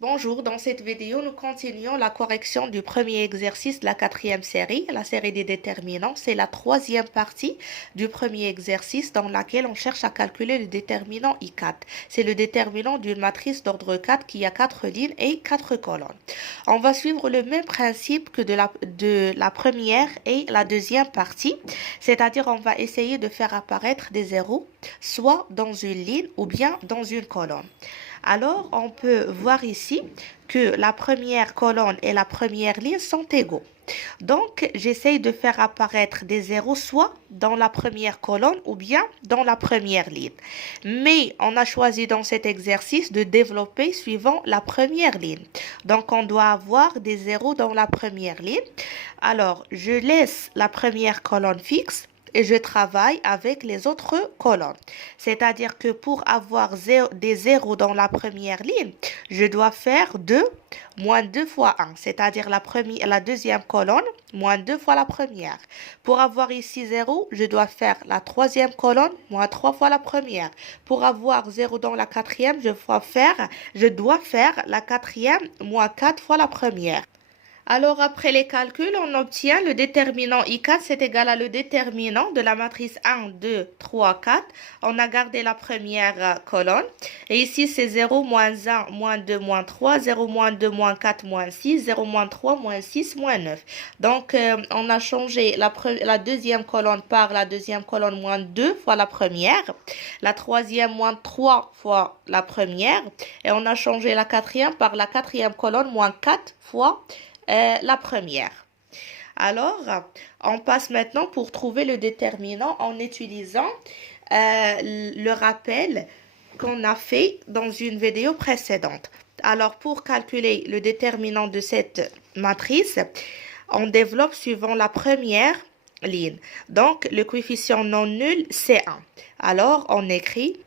Bonjour, dans cette vidéo, nous continuons la correction du premier exercice de la quatrième série, la série des déterminants. C'est la troisième partie du premier exercice dans laquelle on cherche à calculer le déterminant I4. C'est le déterminant d'une matrice d'ordre 4 qui a 4 lignes et 4 colonnes. On va suivre le même principe que de la première et la deuxième partie, c'est-à-dire on va essayer de faire apparaître des zéros, soit dans une ligne ou bien dans une colonne. Alors, on peut voir ici que la première colonne et la première ligne sont égaux. Donc, j'essaye de faire apparaître des zéros soit dans la première colonne ou bien dans la première ligne. Mais on a choisi dans cet exercice de développer suivant la première ligne. Donc, on doit avoir des zéros dans la première ligne. Alors, je laisse la première colonne fixe et je travaille avec les autres colonnes. C'est-à-dire que pour avoir des zéros dans la première ligne, je dois faire 2 moins 2 fois 1, c'est-à-dire la deuxième colonne moins 2 fois la première. Pour avoir ici 0, je dois faire la troisième colonne moins 3 fois la première. Pour avoir 0 dans la quatrième, je dois faire la quatrième moins 4 fois la première. Alors, après les calculs, on obtient le déterminant I4, c'est égal à le déterminant de la matrice 1, 2, 3, 4. On a gardé la première colonne. Et ici, c'est 0, moins 1, moins 2, moins 3, 0, moins 2, moins 4, moins 6, 0, moins 3, moins 6, moins 9. Donc, on a changé la deuxième colonne par la deuxième colonne moins 2 fois la première. La troisième moins 3 fois la première. Et on a changé la quatrième par la quatrième colonne moins 4 fois la première. Alors, on passe maintenant pour trouver le déterminant en utilisant le rappel qu'on a fait dans une vidéo précédente. Alors, pour calculer le déterminant de cette matrice, on développe suivant la première ligne. Donc, le coefficient non nul, c'est 1. Alors, on écrit,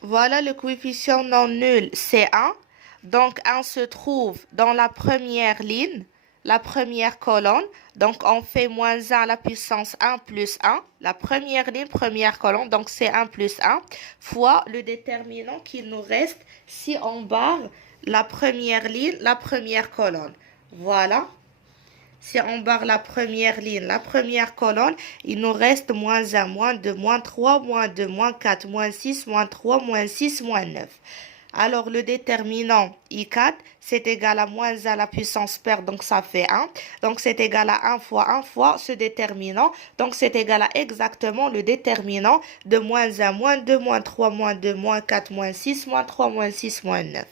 voilà le coefficient non nul, c'est 1. Donc, 1 se trouve dans la première ligne, la première colonne. Donc, on fait moins 1 à la puissance 1 plus 1. La première ligne, première colonne, donc c'est 1 plus 1, fois le déterminant qu'il nous reste si on barre la première ligne, la première colonne. Voilà. Si on barre la première ligne, la première colonne, il nous reste moins 1, moins 2, moins 3, moins 2, moins 4, moins 6, moins 3, moins 6, moins 9. Alors, le déterminant I4, c'est égal à moins 1 à la puissance paire, donc ça fait 1. Donc, c'est égal à 1 fois ce déterminant. Donc, c'est égal à exactement le déterminant de moins 1, moins 2, moins 3, moins 2, moins 4, moins 6, moins 3, moins 6, moins 9.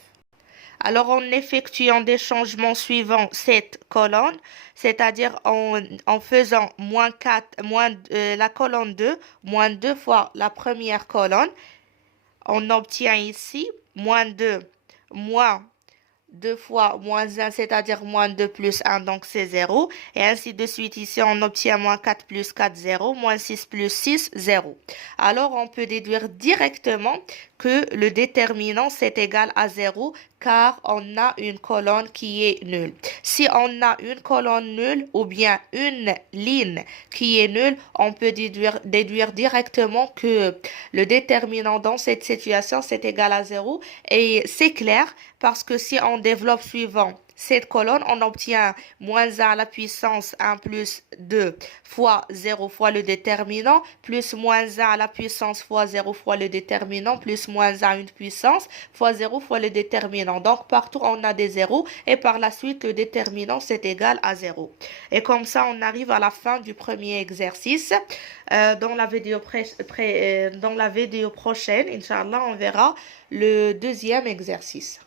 Alors, en effectuant des changements suivant cette colonne, c'est-à-dire en faisant moins 4, la colonne 2, moins 2 fois la première colonne, on obtient ici moins 2, moins 2 fois moins 1, c'est-à-dire moins 2 plus 1, donc c'est 0. Et ainsi de suite, ici, on obtient moins 4 plus 4, 0, moins 6 plus 6, 0. Alors, on peut déduire directement que le déterminant, c'est égal à 0, car on a une colonne qui est nulle. Si on a une colonne nulle ou bien une ligne qui est nulle, on peut déduire directement que le déterminant dans cette situation, c'est égal à 0. Et c'est clair, parce que si on développe suivant cette colonne, on obtient moins 1 à la puissance 1 plus 2 fois 0 fois le déterminant, plus moins 1 à la puissance fois 0 fois le déterminant, plus moins 1 à une puissance fois 0 fois le déterminant. Donc, partout, on a des zéros et par la suite, le déterminant, c'est égal à 0. Et comme ça, on arrive à la fin du premier exercice. Dans la vidéo prochaine, Inch'Allah, on verra le deuxième exercice.